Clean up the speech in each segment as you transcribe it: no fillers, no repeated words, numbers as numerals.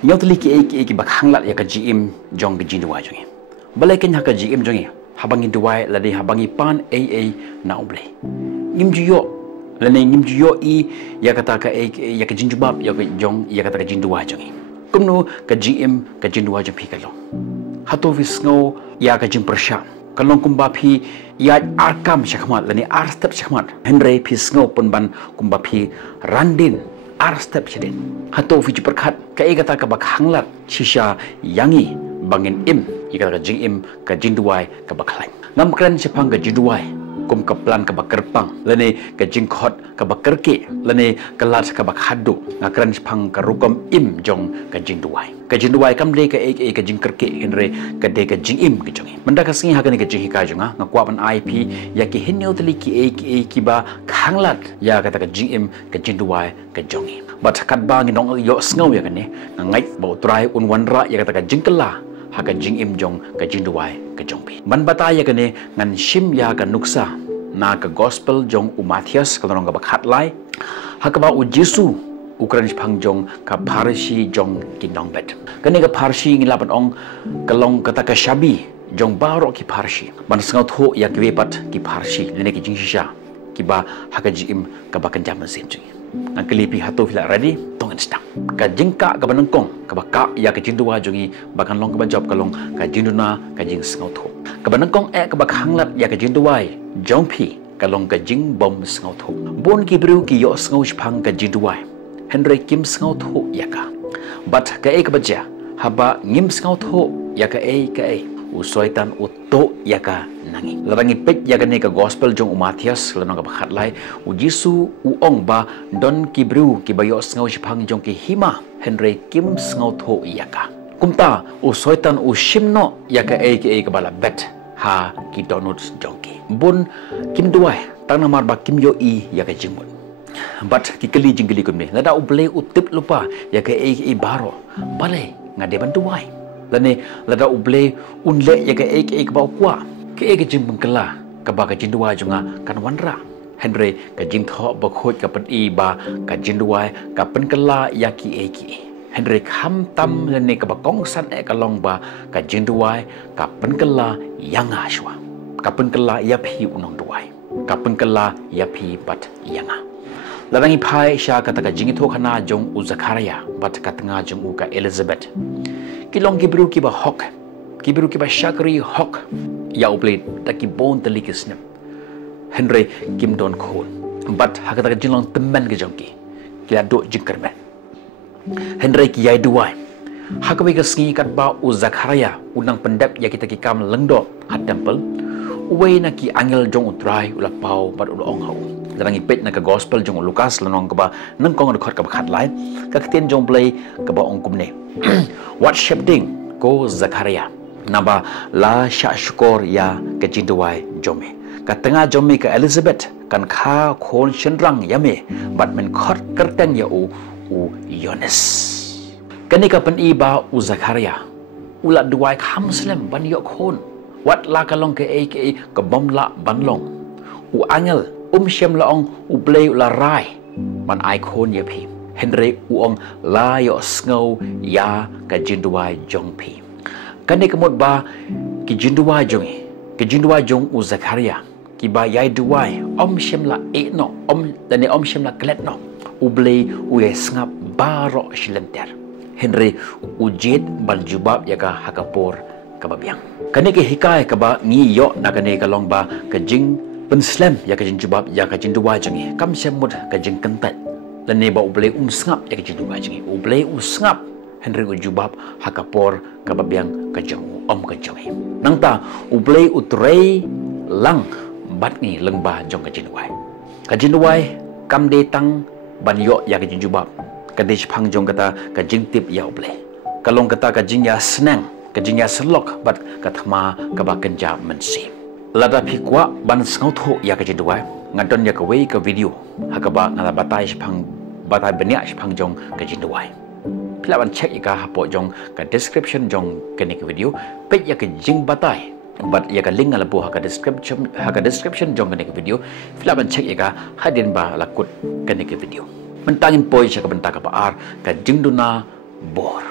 nyau tali ki bak hanglat ya ka GM jong ke jinduai jongi balai ken ha ka GM jongi habangi duai la de habangi pan AA na uble ngim juyo la ne ngim juyo I ya kata ka ya ka jinjubab ya ka jong ya kata ka jinduai jongi kumno ka GM ka jinduai jong pi kalong hato visngo ya ka jing persha kalong kumba phi ya arkam shakmat la ne ar step shakmat henry pisngo punban kumba phi randin ar step chedin hato fi perkhat ka kata ka bak hanglat shisha yangi bangin im ika ka jing im ka jinduai ka bakhlai ngam kran chepang ka jinduai kum ka plan ka bakerpang lane ka jing khot ka bakerke lane ka lat ka bakhadu ngakran chepang ka rukom im jong ka jinduai kam le ka ka jing kerke henre ka de ka jing im ka jongi manda ka singi hakani ka jing hika jonga ngakwa ban IP ya ki hinyo tali ki ba khanglat ya ka ta ka jing im ka jinduai ka jongi but kat ba ngi nong yo sngaw ya kane ngai bo try un wanra ya ka ta ka jing kala haka jing im jong ka jinduai ka jongpi ban bataya kane ngan shim ya ka nuksa na ka gospel jong u Matthias kalong ka bakhat lai haka ba u Jesu Ukrainian phang jong ka Parsi jong kinong bet kane ka Parsi ngilapan ong kalong kata ka shabi jong baro ki Parsi ban sngaw tho ya ki wepat ki Parsi lene ki jing shisha ki ba haka jim ka bakan jaman sim jing ang kelipi hatu fila ready tongan stang ka jingka ka banangkong ka baka ya ka jindua jongi bakan long ka banjob kalong ka jinduna ka jing sngaw tho ka banangkong ka bak hanglat ya ka jinduai jongpi kalong ka jing bom sngaw tho bon ki bru ki yo sngaw phang ka jinduai henry kim sngaw tho ya ka but ka ka baja haba ngim sngaw tho ya ka usoitan uto ya ka nangi larangi pet ya ka ne ka gospel jong Matthias lanong ka bakhat lai u Jesu u ong ba don ki bru ki bayo sngaw phang jong ki hima henry kim sngaw tho ya ka kumta usoitan u shimno ya ka ka bala bet ha ki donut jongki bun kim duai tang namar ba kim yo ya ka jingmun but ki kali jingli kumne lada uble utip lupa ya ka baro bale ngade ban duai lane lada uble unle ya ka ba kwa ka jing bengkala ka ba ka jindua junga kan wanra henry ka jing tho ba khoj ka pen ba ka jinduai ka pen kala ya ki henry kham tam lane ka ba kong san ka long ba ka jinduai ka pen kala yang ashwa ka pen kala ya phi unong duai ka pen kala ya phi pat yanga larangi phai sha ka ta ka jing tho khana jong u Zakaria bat ka tanga jong u ka Elizabeth kilong gibru ki ba hok gibru ki ba shakri hok ya uple ta ki bon telikisnem henry kim don khon but hakata ka jinglong temen ke jongki kila do jingkermen henry ki yai duai hakabai ka sngi kat ba u Zakaria unang pendap ya kita ki kam lengdo hat temple uwei na ki angel jong utrai ula pau bat ula ong hau larangi pet na ka gospel jong Lukas lanong ka ba nang kong khot ka khat lai ka ktien jong play ka ba ong kumne what shaping ko Zakaria naba la sha shukor ya ka jinduai jome ka tengah jome ka Elizabeth kan kha khon shenrang yame bat men khot kerten ya u Yones kani ka pen ba u Zakaria ulat duai kham slem ban yo khon wat la ka long ka ka bom la ban long u angel shem la ong u blay la rai ban ai khon ya phi henry u ong la yo sngaw ya ka jinduai jong phi kani ka mot ba ki jinduai jong u Zakaria ki ba yai duai shem la no dane shem la klet no u blay u snap baro shilenter henry u jet ban jubab ya ka hakapor kababyang kani ke hikai ka ba ngi yo na kani ka long ba ka jing penslam ya ka jing jubab ya ka jing duwa jangi kam semut ka jing kentat lane ba uble sngap ya ka jing duwa jangi uble sngap henry u jubab hakapor kababyang ka jong ka jangi nangta uble utrei lang bat ngi lengba jong ka jing duwa kam de tang ban yo ya ka jing jubab ka de phang jong kata ka jing tip ya uble kalong kata ka jing ya snang kajinya selok bat kathma kaba kenja mensi lada phikwa ban sngaw tho ya ka jinduai ngadon ya ka wei ka video hakaba ngala batai batai benya phang jong ka jinduai pilawan check ika hapo jong ka description jong kani ka video pe ya ka jing batai bat ya ka link ngala bo ka description jong kani ka video pilawan check ika hadin ba lakut kani ka video mentangin poi cha ka benta ka par ka jingduna bor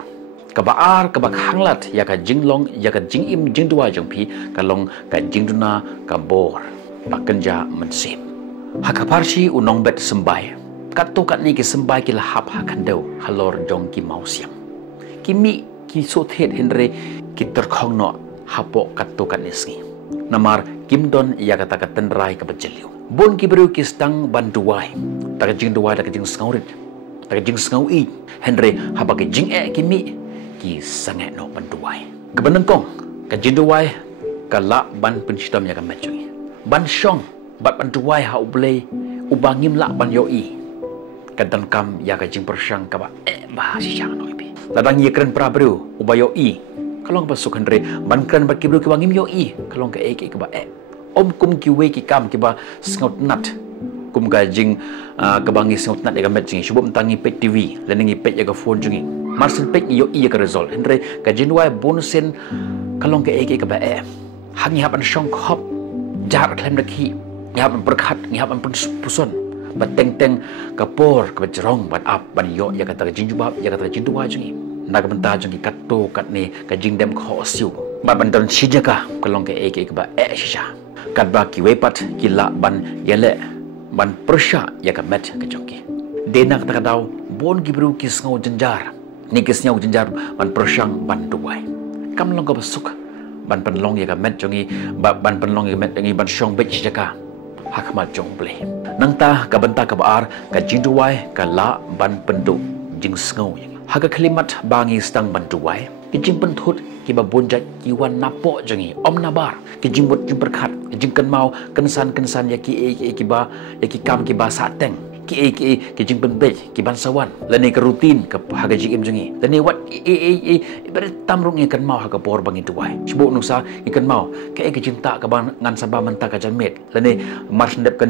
kabaar kabak hanglat ya ka jinglong ya ka jingim jingdua jongpi kalong ka jingduna ka bor bakenja mensim hakaparsi unong bet sembai katto kat ni ki sembai ki lahap hakandau halor jong ki mausiam kimi ki sothet henre ki terkhong no hapo katto kat nisngi namar kimdon ya kata katenrai ka bejeliu bon ki beru ki stang banduai ta jingdua da jing skaurit ta jing skaui henre habake jing kimi ki sangat no banduai kebenengkong ka jinduai ka la ban pencistam ya ka mecungi ban syong bat banduai ha ublei ubangim la ban yoi kadan kam ya ka jing persyang ka ba bah si syang no ipi ladang ye kren prabru ubayoi kalong basuk henre ban kren bat kibru ki wangim yoi kalong ka ke ba om kum ki we ki kam ki ba sngot nat kum ga jing ka bangi sngot nat ya ka mecungi shubum tangi pet tv leningi pet ya ka phone jungi marsin pek yo iya ka result henry ka jinwai bonusin kalong ke eke ka ba hangi hapan syong khop jar klem daki ngihapan berkat ngihapan puson ba teng teng ka por ka jerong bat ap ban yo ya kata jinjuba ya kata jinduwa jungi naga benta jungi katto kat ne ka jingdem kho siu ba ban don sijaka kalong ke eke ka ba shisha kat ba ki wepat ki la ban yele ban persha ya ka met ka jongki denak ta daw bon gibru ki sngo jenjar ni kisnya ujenjar ban persyang ban duai kam long ka basuk ban penlong ya ka met jongi ban penlong ya met jongi ban syong bet jaka hakmat jong ble nang ta ka benta ka baar ka jinduai ka la ban pendu jing sngo haka kalimat bangi stang ban duai ki jing penthut ki ba bonjat ki wan napo jongi om nabar ki jing bot jing berkat jing kan mau kensan ya ki ba ya ki kam ki ba sateng ki jing penbe ki ban sawan lani ka rutin ka haga jim jungi lani wat ber tamrung ikan mau haga por bangi tuai sibo nusa ikan mau ka cinta ka ban ngan saba menta ka janmet lani mars ndep ka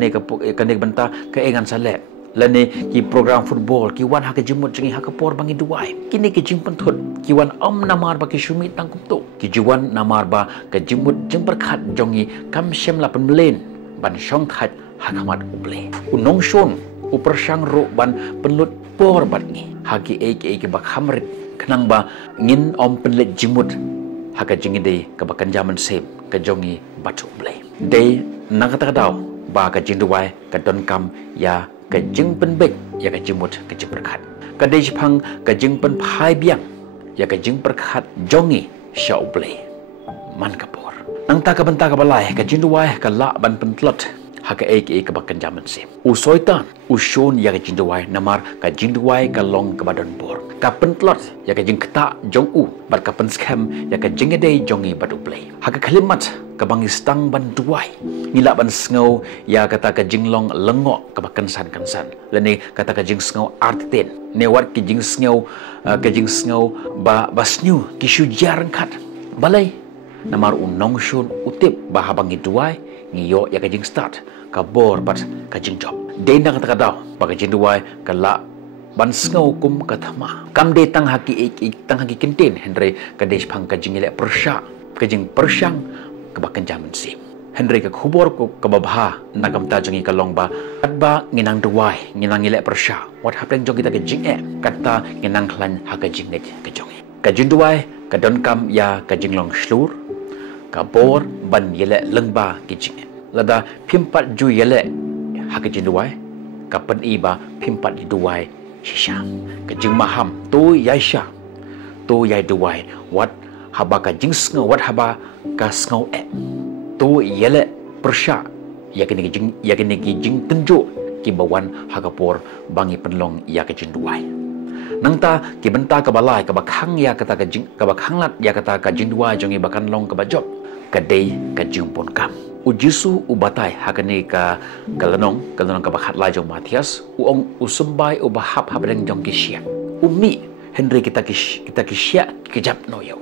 ne benta ka ngan sale lani ki program football ki wan haga jimut jungi haga por bangi tuai kini ki jing penthut ki wan om namar ba ki shumit tangkum to ki jiwan namar ba ka jimut jing berkat jongi kam shem la penlen ban syong that hakamat uble unong shon upersyang ro ban penlut por bat ni hagi eke bak hamrit kenang ba ngin om penlet jimut haga jingi de ka bakan jaman sem ka jongi batu ble de nangata daw ba ka jinduai ka don kam ya ka jing penbek ya ka jimut ka jing berkat ka de jipang ka jing pen phai biang ya ka jing berkat jongi syau ble man kapor nang ta ka benta ka balai ka jinduai ka la ban pentlot haka eke ka bakan jaman sem usoitan ushon ya ka jinduai namar ka jinduai ka long ka badan bor ka pentlot ya ka jing kta jong u bar ka pen scam ya ka jingede jongi badu play haka kalimat ka bangi stang ban duai ngila ban sngo ya kata ka jinglong lengok ka bakan kansan lene kata ka jing sngo arten ne wat ki jing sngo ba basnyu ki shujarang kat balai namar unong shon utip bahabangi duai ngiyo ya ka jing start ka bor bat ka jing job de na kata daw ba ka jing duai ka la ban sngo kum ka thama kam de tang haki tang haki kintin henry ka de phang ka jing le persha ka jing persyang ka bakan jaman sim henry ka khubor ko ka babha nagam ta jangi ka long ba at ba nginang duai nginang ile persha what happened jong kita ka jing kata nginang khlan ha ka jing net ka jong ka jing duai ka don kam ya ka jing long slur ka bor ban yele lengba ki jing lada pimpat ju yele haka jinduai kapan iba pimpat di duai shisha ka jing maham tu yaisha tu yai duai wat haba ka jing sngo wat haba ka sngo tu yele persha yakini ki jing tenjo ki bawan haka por bangi penlong ya ka jinduai nangta ki benta ka balai ka bakhang ya kata ka jing ka bakhanglat ya kata ka jinduai jongi bakan long ka bajob ka dei ka jumpon kam ujisu ubatai hakani ka galanong ka bakhat lai jong Matias uong usumbai ubahap habeng jong kisya umi Henry kita kisya kejap no ya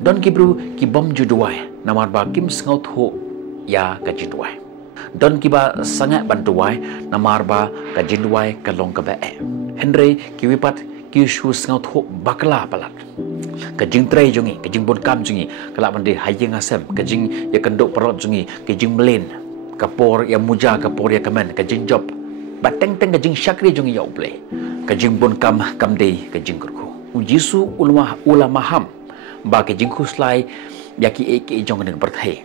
don kibru ki bom juduai namar ba kim sngot ho ya ka jinduai don kiba sangat bantuai namar ba ka jinduai ka long ka ba Henry ki wipat ki shu sngot ho bakla palat kajing tray jungi kajing bon kam jungi kala mande hayeng asem kajing ya kendok perot jungi kajing melen kapor ya muja kapor ya kamen kajing job bateng teng kajing syakri jungi ya uple kajing bon kam dei kajing kurku Ujisu ulama ham ba ke jing khuslai ya ki eke jong ne berthai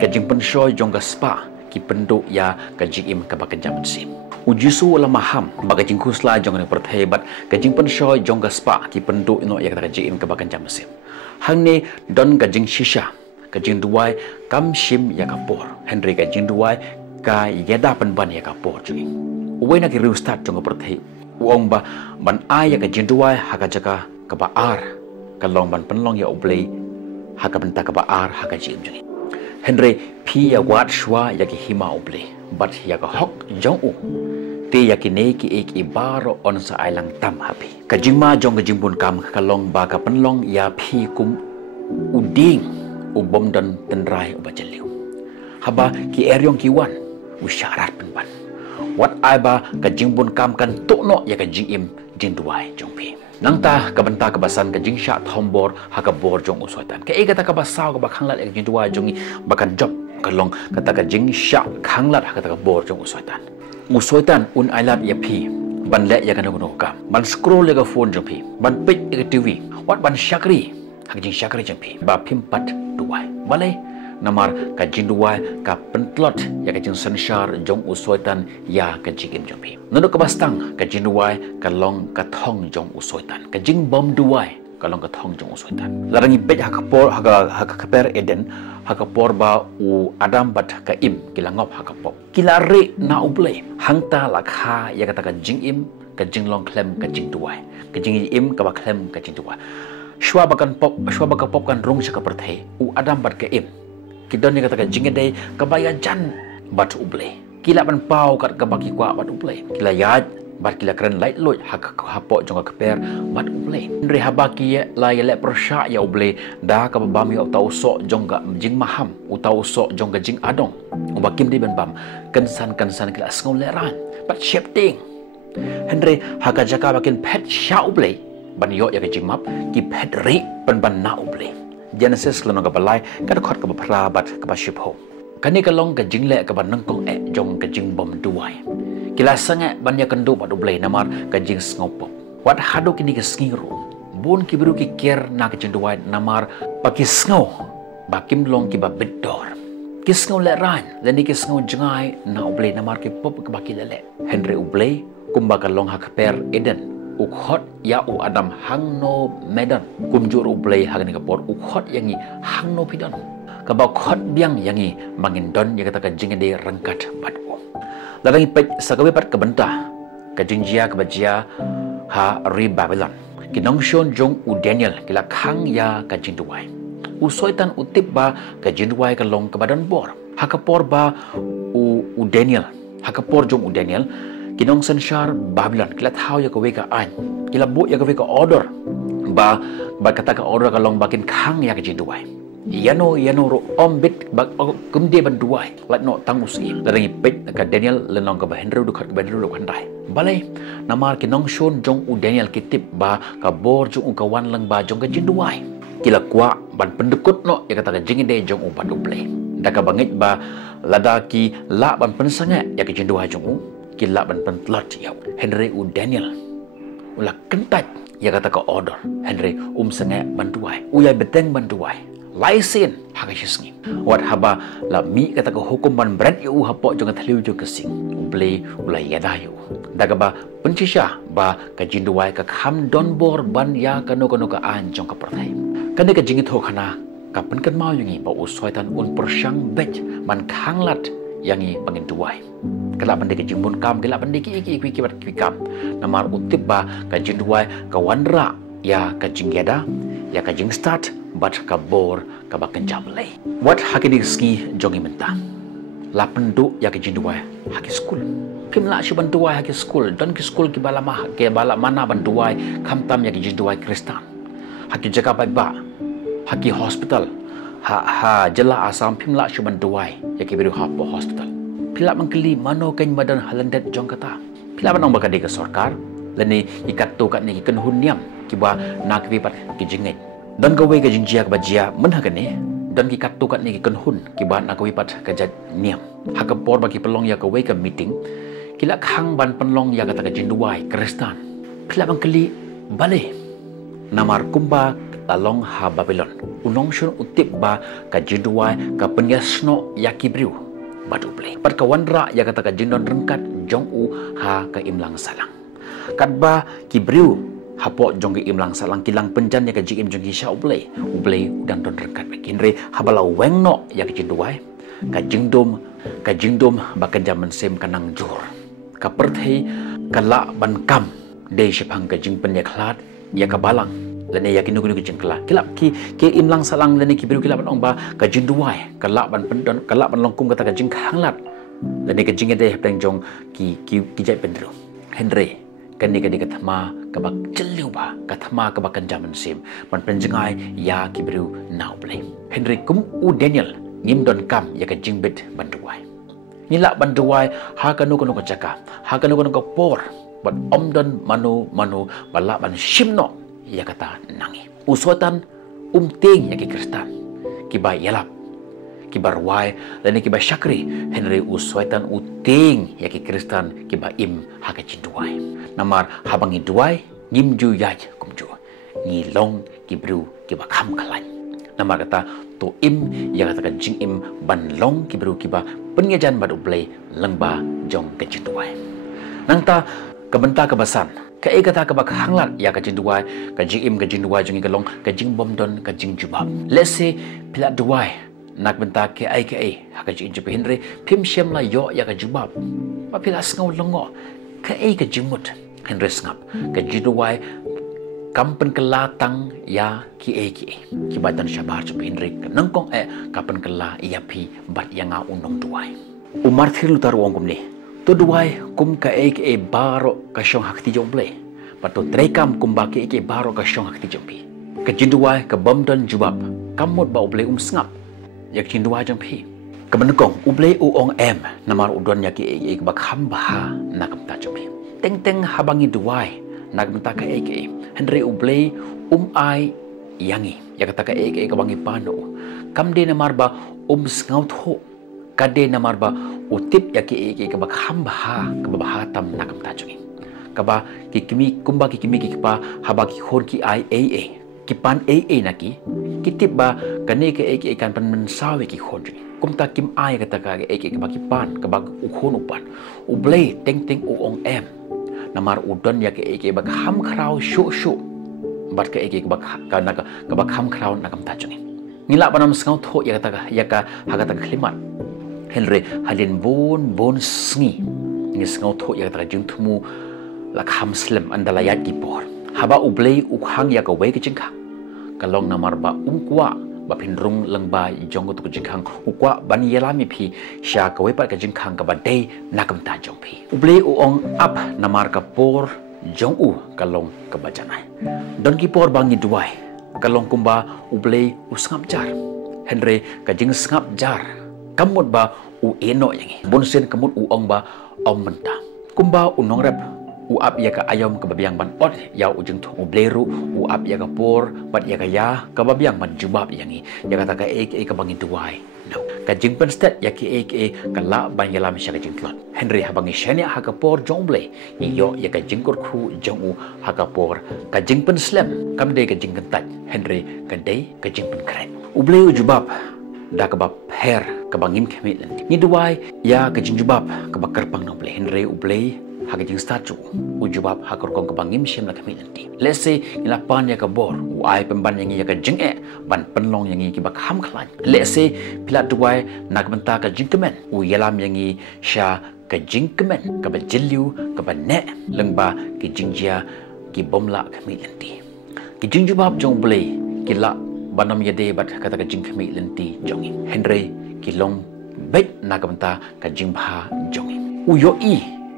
ke jing pensoi jong ga spa ki penduk ya ke jing im ka ba ke jam sim ujisu ulama ham ba ke jing khuslai jong ne berthai bat ke jing pensoi jong ga spa ki penduk no ya ka jing im ka ba ke jam sim hang ne don ka jing shisha ka jing duai kam shim ya ka por Henry ka jing duai ka yeda ban ya ka por jing uwe na ki riu start jong ga berthai uong ba ban ai ya ka jing duai ha ka jaka ka ba ar ka long ban penlong ya ublei ha ka benta ka ba ar ha ka jim jing Henry pi ya wat shwa ya ki hima ublei bat ya ka hok jong u te ya ki ne ki ek i baro on sa ailang tam happy ka jingma jong ka jingbun kam ka long ba ka penlong ya pi kum uding u bom dan tenrai u ba jeliu haba ki eryong ki wan u syarat penban wat ai ba ka jingbun kam kan tokno ya ka jingim jing duai jong pi nangta ka benta ka basan ka jing sha thombor ha ka bor jong usoitan ka ega ta ka basaw ka bakhanglat ek jing duai jong bakan job ka long ka ta ka jing sha khanglat ha ka ta ka bor jong usoitan un ailat ya pi ban le ya ka no ka ban scroll ya ka phone jong pi ban pit ya ka tv wat ban shakri ha ka jing shakri jong pi ba pimpat duai balai namar ka jing duai ka pentlot ya ka jing sanshar jong usoitan ya ka jing im jong pi nono ka bastang ka jing duai ka long ka thong jong usoitan ka jing bom duai ka long ka thong jong usoitan larangi pej ha ka por ha ka per eden ha ka por ba u adam bat ka im kila ngop ha ka pop kila re na uble hangta la kha ya ka ta ka jing im ka jing long klem ka jing duai ka jing im ka ba klem ka jing duai shwa bakan pop kan rung sha ka perthai u adam bat ka im kidon ni kata ka jingedai kabaya jan bat uble kila ban pau kat ka baki kwa bat uble kila yad bat kila keren light loy hak hapo jong ka per bat uble re habaki la ya le persha ya uble da ka bam ya tau so jong ka jing maham u tau so jong ka jing adong u bakim di ban bam kansan kila skol le ran bat shifting Henry haka jaka bakin pet sha uble ban yo ya ka jing map ki pet ri ban na uble Genesis lano ka balai ka khot ka phra bat ka shipho kani ka long ka jingle ka ban nangkong jong ka jing bom duai kila sanga ban ya kandu bat ublei namar ka jing sngopo wat hado kini ka sngiro bon ki biru ki ker na ka jing duai namar paki sngo bakim long ki ba bedor ki sngo le ran lani ki sngo jangai na ublei namar ki pop ka baki lele Henry ublei kumba ka long ha ka per eden ukhot ya u adam hangno medan kumjur ublei hagani kapor ukhot yangi hangno pidon kaba khot biang yangi mangin don ya kata ka jingede rangkat batko larangi pej sagawe pat kabenta ka jingjia ka bajia ha ri babylon kinong shon jong u Daniel kila khang ya ka jingduai u soitan utip ba ka jingduai ka long ka badan bor hakapor ba u Daniel hakapor jong u Daniel kinong sanshar Babylon kila thau ya kawe ka an kila bu ya kawe ka order ba kata ka order ka long bakin khang ya ka jinduai yano ro ombit ba kumde ban duai lat no tang usim larangi pet ka Daniel lenong ka ba Henry du khat ba Henry du khandai balai namar kinong shon jong u Daniel kitip ba ka bor jong u ka wan lang ba jong ka jinduai kila kwa ban pendekut no ya kata ka jingide jong u padu play da ka bangit ba ladaki la ban pensanga ya ka jinduai jong u kila ban pentlot ya Henry u Daniel ula kentat ya kata ka order Henry senge bantuai uyai beteng bantuai laisin haga shisngi wat haba la mi kata ka hukum ban brand yu hapo jong thliu jo kesing uble ula yada yu daga ba penchisha ba ka jinduai ka kham don bor ban ya kano ka an jong ka perthai kane ka jingi tho khana ka pen kan mau yangi ba usoitan persang bet man khanglat yangi bangin duai kala bande ke jimbun kam kala bande ki bat kam namar utip ba ka jinduai ka wandra ya ka jinggeda ya ka jing start bat ka bor ka bakan jablai wat hakini ski jongi menta la pendu ya ka jinduai haki school kimla shi banduai haki school don ki school ki bala mah ke bala mana banduai kamtam ya ki jinduai kristan haki jaga ba haki hospital ha jela asam pimla shi banduai ya ki biru hapo hospital pila mangkeli mano kan badan halandet jong kata pila banong baka di ke sarkar lani ikat tu kat ni kan hunniam kiba nak vipat ki jingai dan gawe ka jingjia ka bajia menhakane dan ki kat tu kat ni kan hun kiba nak vipat ka jat niam hakapor bagi pelong ya ka we ka meeting kila khang ban penlong ya kata ka jinduai kristan pila mangkeli bale namar kumba lalong ha Babylon unong shun utip ba ka jidwai ka penyasno yakibriu batu ble pat ka wanra ya kata ka jindon rengkat jong u ha ka imlang salang kat ba kibriu hapo jong ki imlang salang kilang penjan ya ka jim jong ki sha uble udan don rengkat kinre habala wengno ya ka jidwai ka jingdom ba ka jaman sem kanang jor ka perthei kala ban kam de shapang ka jing penyaklat ya ka balang lene yakin nu jing kala kilap ki imlang salang lene ki biru kilap ong ba ka jing duai kala ban pendon kala ban longkum kata ka jing hanglat lene ka jing de hapeng jong ki jai pendro Henry kan ni ka thama ka bak cheliu ba ka thama ka bakan jaman sim ban penjengai ya ki biru now play Henry kum u Daniel ngim don kam ya ka jing bit ban duai nila ban duai ha ka nu ka jaka ha ka nu ka por ban omdon manu bala ban shimno ya kata nangi usotan ting ya ki kristan kiba yalap kiba ruai dan kiba syakri Henry usotan ting ya ki kristan kiba im haka cinduai namar habangi duai ngimju yaj kumju ngilong kibru kiba kham khalan namar kata to im ya kata jing im ban long kibru kiba penyajan badu play lengba jong ke cinduai nangta kebenta kebasan ka kata ka bak hanglat ya ka jinduai ka jing duai jungi kalong ka jing bomdon ka jing jubab let's say pila duai nak benta ke ha ka jing jubab Henry pim shem la yo ya ka jubab pa pila sngau longo ka jingmut Henry ngap ka jinduai kampen kelatang ya ki badan syabar jubab Henry ka nangkong kapen kela ya pi bat yang unong duai umar thir lutar wongkum ni to duai kum ka baro ka syong hakti jomble pato trekam kum ba ke baro ka syong hakti jompi ka jinduai ka bomdon jubab kamut ba uble sngap yak jinduai jompi ka benekong uble ong em namar udon yak ba kham ba na kam ta jompi teng habangi duai nak menta ka Henry uble ai yangi yak ta ka ka bangi pano kamde namar ba sngau tho kade namar ba utip ya ki ka bak hamba ka ba tam nakam tajungi ka ba ki kimi kumba ki kimi ki pa haba ki khor ki ki pan naki kitip ba kane ka kan pan men sawe ki khor ji kumta kim ai ka ta ka ka ba ki pan ka ba u khon upan uble teng ong em namar udon ya ki bak ham khrau shu bat ka ka bak ham khrau nakam tajungi ngila banam skau tho ya ka hagata klimat Henry halin bon sngi ngis ngau tho ya ta jing thumu la kham slim andala yat ki por haba ublei ukhang ya ka wei ki jingkha kalong namar ba kwa ba phinrung lengba jong tu jingkhang ukwa ban yela mi phi sha ka wei pa ka jingkhang ka ba dei nakam ta jong phi ublei ong up namar ka por jong kalong ka ba janai don ki por bangi duai kalong kumba ublei usngap jar Henry ka jing sngap jar kamut ba eno yangi bonsen kamut ong ba om menta kumba unong rep ap ya ka ayom ka babiang ban ot ya ujung thu bleru ap ya ka por bat ya ka babiang ban jubab yangi ya ka ka bangi duai no ka jingpen stat ya ki ka la ban yalam sha ka jingklot Henry habangi shania ha ka por jongle yo ya ka jingkor khu jong ha ka por ka jingpen slam kam de ka jingkan tat Henry ka dei ka jingpen kret uble jubab da kabab her kabangim kemit ni duai ya ka jinjubab kabakar pang noble Henry ublei ha ka jing statu ujubab ha kong kabangim shem la kemit nanti let's say ila pan ya ka bor ai pemban yang ya ka jing ban penlong yang ki bak ham khlan let's say pila duai nak benta ka jingkemen yalam yang sha ka jingkemen ka ba jilliu ka ba ne lengba ki jingjia ki bomla kemit nanti ki jinjubab jong blei ki la banam yade bat kata ka jing kami lenti jongi Henry kilong bet nakamta ka jing bha jongi uyo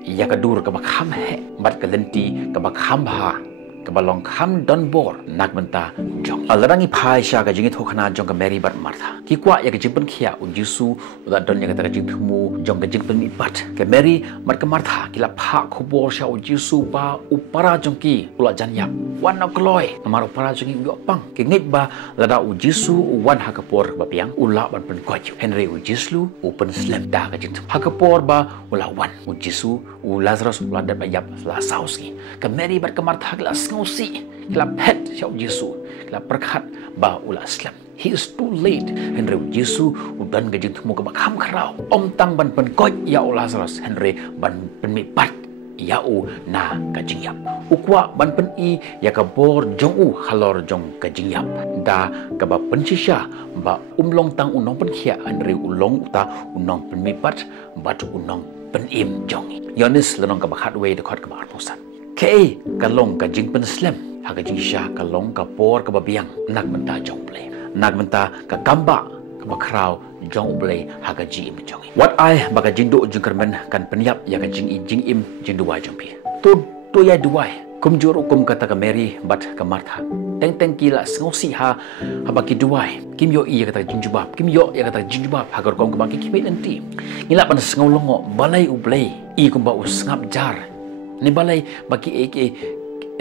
ya ka dur ka bakham he bat ka lenti ka bakham bha ka balong kham don bor nakmenta jongi alarangi phai sha ka jingi thokhana jong ka Mary bat Martha ki kwa ya ka jing pen khia u Jisu uda don ya ka jing thumu jong ka jing pen bat ka Mary mat ka Martha kila pha khobor sha u Jisu ba upara jong ki ula jan yap wan nak loi namar upara jong ki pang ki ngit ba lada u Jisu wan ha ka por ba piang ula ban pen ko Henry u Jisu open slam da ka jing ha ka por ba ula wan u Jisu u Lazarus ula da ba yap la sauski ka Mary bat ka Martha kila ngausi kila pet siap Yesus la perkat ba ula Islam. He is too late. Henry Yesus udan gajing temu ke bakam kerau. Om tang ban pen koi ya Lazarus Henry ban pen mi pat ya u na gajing yap. Ukwa ban pen i ya ka bor jong u halor jong gajing yap. Da ka ba pen shisha ba umlong tang unong pen khia Henry ulong uta unong pen mi pat ba tu unong pen im jong. Yonis lanong ka bakhat we de khot ka ba posan. Ke kalong gajing pen Islam. Ha gajing sha kalong ka bor ka ba biang nak menta jong ble. Nak menta ka gamba ka bakrau jong ble haga ji im jong. What I baga jindo jung kermen kan penyap ya ka jing i jing im jing dua jong pi. Tu ya duai. Kum juru kum kata ka Mary bat ka Martha. Teng kila ngosi ha bagi duai. Kim yo i ya kata jing jubab. Kim yo ya kata jing jubab hagar kom ka bagi kimi nanti. Ngila pan ngolongo balai ublei i kum ba usngap jar. Ni balai bagi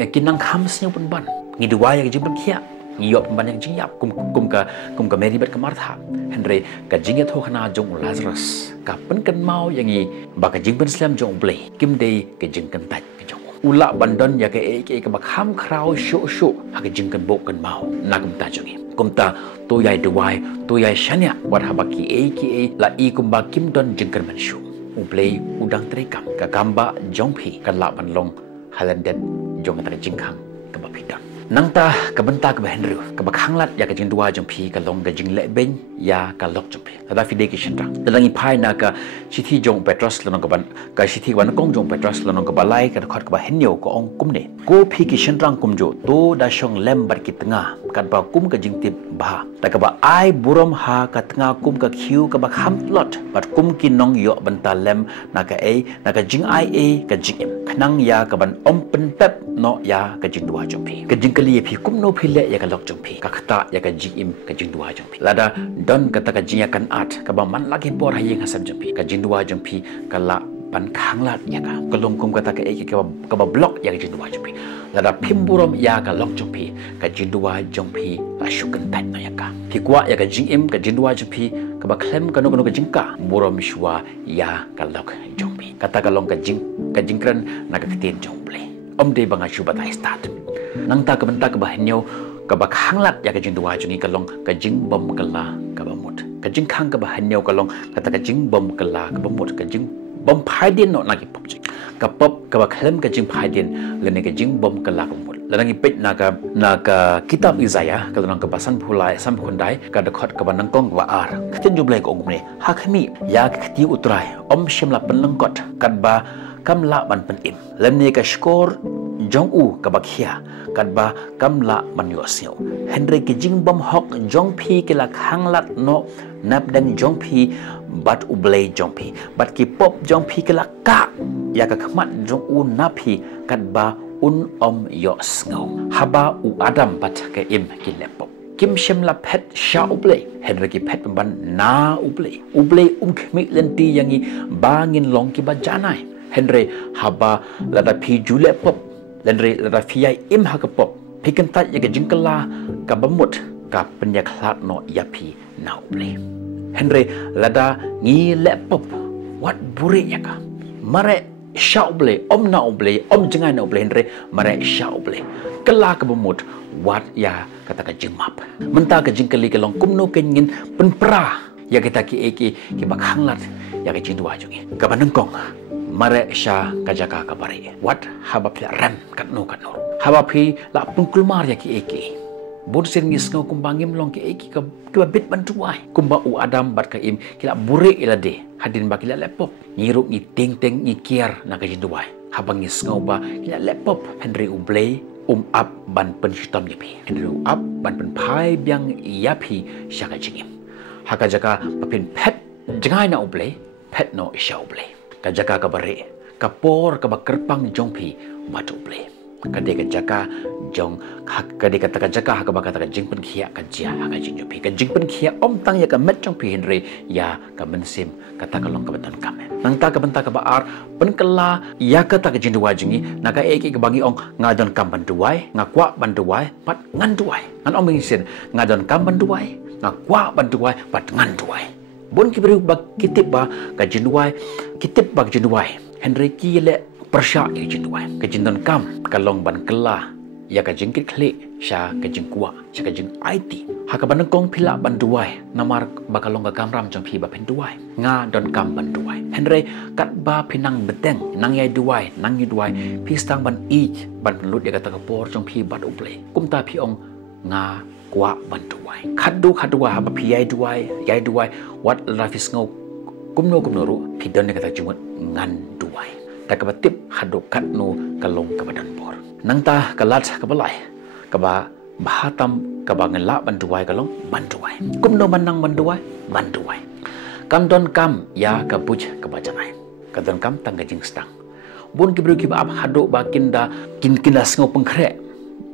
kinang khamsnya pun ban. Ngi duai ya jing pun kia. Ngiyop banyak jingyap kum ka Mary bat ka Martha. Henry ka jingyat ho khana jong Lazarus ka pen kan mau yang i ba ka jing pen Islam jong ble kim dei ka jing kan tat ka jong ula bandon ya ka ka ba kham krau sho ha ka jing kan bo kan mau na kum ta jong i kum ta to yai duai to yai shanya wat ha ba ki la i kum ba kim don jing kan man shu u ble udang trekam ka kamba jong phi kan la ban long halandet jong ta jing khang ka ba pidon nang ta ka benta ka Henry ka bakhanglat ya ka jing dua jong phi ka long ka jing le ben ya ka lok jong phi tada fide ki shinra dalangi phai na ka sithi jong Petrus lonong ka ban ka sithi wan kong jong Petrus lonong ka balai ka khot ka ba henyo ko ong kum ne ko phi ki shinrang kum jo to da shong lem bar ki tanga kan ba kum ka jing tip ba ta ka ba ai burom ha ka tanga kum ka khiu ka ba kham lot bat kum ki nong yo benta lem na ka jing ka jing em khnang ya ka ban om pen pep no ya ka jing dua jong phi ka jing kali phi kum no phi le ya ka lok jong phi ka khata ya ka jing im ka jing dua jong phi lada don kata ka jing kan at ka ba man lagi bor ha yeng hasam jong phi ka jing dua jong phi ka la ban khanglat ya ka kalong kum kata ka ba blok ya ka jing dua jong phi lada phimburom ya ka lok jong phi ka jing dua jong phi la shukan tat na ya ka phi kwa ya ka jing im ka jing dua jong phi ka ba klem ka no ka jing ka burom shwa ya ka lok jong phi kata ka long ka jing kran na ka ktin jong ble om de banga shuba ta start nang ta ka benta ka ba henyo ka ba khanglat ya ka jing dua jong ka long ka jing bom ka la ka ba mut ka jing khang ka ba henyo ka long kata ka jing bom ka la ka ba mut ka jing bom phai din no na ki pop ka pop ka ba khlem ka jing phai din le ne ka jing bom ka la ka mut la ngi pet na ka kitab Isaiah ka long ka ba san phulai sam phundai ka da khot ka ba nang kong wa ar khin ju ble ko ong ne ha khami ya ka khti utrai om shimla pan lang kot kat ba kam la ban pen im lem ne ka skor jong u ka ba khia kat ba kam la ban yo sio Henry ki jing bom hok jong phi ki la khanglat no nap dang jong phi bat u ble jong phi bat ki pop jong phi ki la ka ya ka khmat jong u na phi kat ba un om yo sngo haba u adam bat ka im ki lepop kim shem la pet sha uble Henry ki pet ban na uble khmi lenti yangi bangin long ki ba janai Henry haba lada phi jule pop Henry lada phi ai im ha ka pop phi kan tat ya ka jingkala ka bamut ka penya khlat no ya phi na uble Henry lada ngi le pop wat buri ya ka mare sha uble om na uble om jangai na uble Henry mare sha uble kala ka bamut wat ya kata ka jingmap menta ka jingkali ka long kumno kengin penpra ya kita ki bakhanglat ya ka jindua jungi ka banengkong mare sha ka jaka ka bare wat haba pla ram kat no haba phi la pungkulmar ya ki bur sin ngis ngau kumbangim long ki ka bit bantuai kumba u adam bat ka im kila bure ila de hadin ba kila laptop ngiru ngi teng ngi kiar na ka jindua habang ngis ngau ba kila laptop Henry uble up ban pen hitam yapi Henry up ban pen phai biang yapi shaka jingim haka jaka papin pet jangai na uble pet no isha uble ka jaka ka bare ka por ka ba kerpang jongpi batu uble ka de ka jaka jong ka de ka ta jaka ka ba ka ta jingpen khia ka jia ka jingpi ka jingpen khia om tang ya ka met jongpi Henry ya ka mensim ka ta ka long ka beton kam nang ta ka benta ka ba ar pen kala ya ka ta ka jindua jingi na ka eki ka bangi ong ngadon kam banduai ngakwa banduai pat nganduai an om ngisen ngadon kam banduai ngakwa banduai pat nganduai bon ki beri ba kitip ba ka jinduai kitip ba jinduai Henry ki le persya i jinduai ka jindon kam ka long ban kala ya ka jingkit klik sya ka jingkwa sya ka jing IT haka banengkong pila banduai namar bakalong ka kamram jong phi ba pen duai nga don kam banduai henre kat ba pinang beteng nang yai duai nang yu duai phi stang ban ban lut ya ka ta por jong phi bat uple kumta phi ong nga kwa banduai khadu haba phi yai duai wat lafis ngau kumno ru phi don ya ka ta jungut ngan duai ta ka batip hadu kat no kalong ka badan por nang ta kalat ka balai ka ba bahatam ka ba ngela banduai kalong banduai kumno manang banduai kam don kam ya ka buj ka bajanai ka don kam tang jing stang bun ki bru ki ba hadu ba kinda kinda sngo pengkre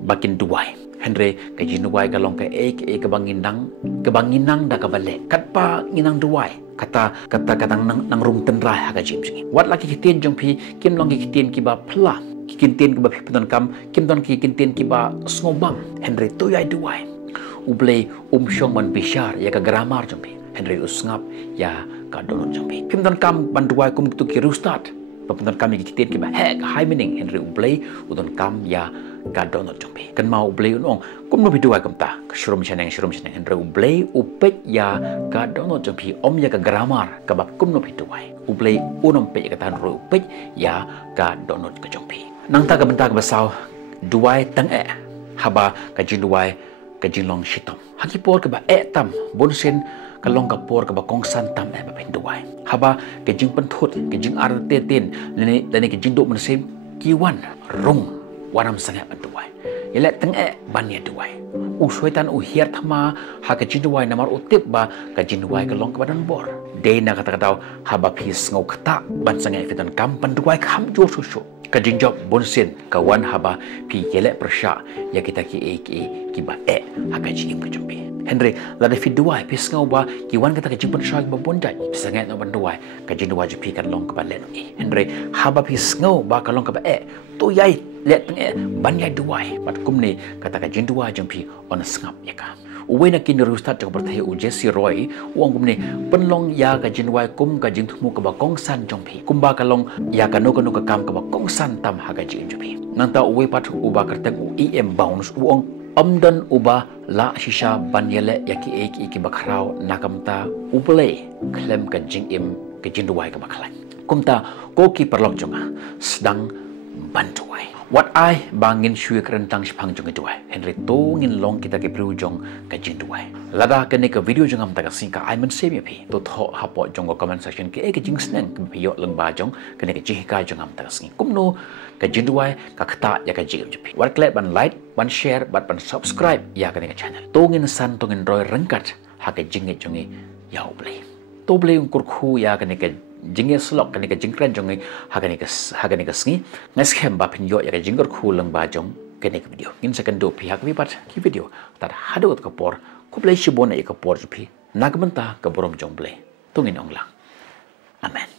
bakin duai henre ka jinuai kalong ka ka banginang da ka bale kat pa nginang duai kata katang nang rum tenrai ha ka jim jingi wat laki kitien jong phi kim long ki kitien ki ba pla kintin ki ba phi kam kim don ki kintin ki ba snobang henry to yai duai uble shong man bishar ya ka grammar jong phi henry usngap ya ka don jong phi kim don kam ban duai kum tu ki rustat pepun kam ki kitien ki ba he ka high meaning henry uble udon kam ya ka don jong phi kan mau uble unong kum no duai kam ta shrum chaneng henry uble upet ya ka don jong phi om ya ka grammar ka ba kum no duai uble unom pe ka tan ro upet ya ka don ka jong phi nang ta ka benta ka basau duai tang haba ka jin duai ka jin long shitom haki por ka ba tam bonsen ka long ka por ka ba kong san tam ba pen duai haba ka jing pen thut ka jing ar te tin lene ka jing do man sem kiwan rong wanam sang ban duai yele tang ban ya duai u soitan u hiar thama ha ka jin duai namar utip ba ka jin duai ka long ka badan bor de na kata haba phis ngau khata ban sang fitan kam ban duai kham jo su ka jinjob bonsin ka wan haba pi yele persha ya kita ki ba haka jim ka jumpi henry la de fi duai pi ngau ba ki wan kata ka jimpan sha ba bondai sangai no ban duai ka jin duai pi kan long ka ba len henry haba pi ngau ba ka long ka ba to yai let ban yai duai bat kumni kata ka jin duai jumpi on sngap ya ka uwe na kin rustat jong berthe u Jesse Roy uang kumne penlong ya ka jinwai kum ka jing thumu ka ba kong san jong phi kumba ka long ya ka no ka kam ka ba kong san tam ha ka jing jong phi nang ta uwe pat u ba kerteng u em bounce uong amdan uba la shisha banyele ya ki ba khrau nakamta uple klem ka jing im ka jing duai ka ba khlai kumta ko ki perlok jonga sedang bantuai wat ai bangin shui kerentang sepang jong duai henry to ngin long kita ke bru jong ka jing duai lada ke ne ka video jong am ta ka sing ka ai man se mi phi to tho hapo jong ko comment section ke ka jing sneng ke phi yo leng ba jong ke ne ka ji ka jong am ta ka sing kumno ka jing duai ka khata ya ka jing jong phi wat klet ban like ban share ban subscribe ya ka ne ka channel to ngin san to ngin roi rengkat ha ka jing jong ya uble to ble kur khu ya ka ne ka jinge slok kan ka jingkran jong ha ka sngi ngeskem ba pin yo ya ka jingor khulang ba jong ka video in second do pi ha ka pat ki video tar hadot ka por kuble shibona ka por phi nagmanta ka borom jong ble tungin onglang amen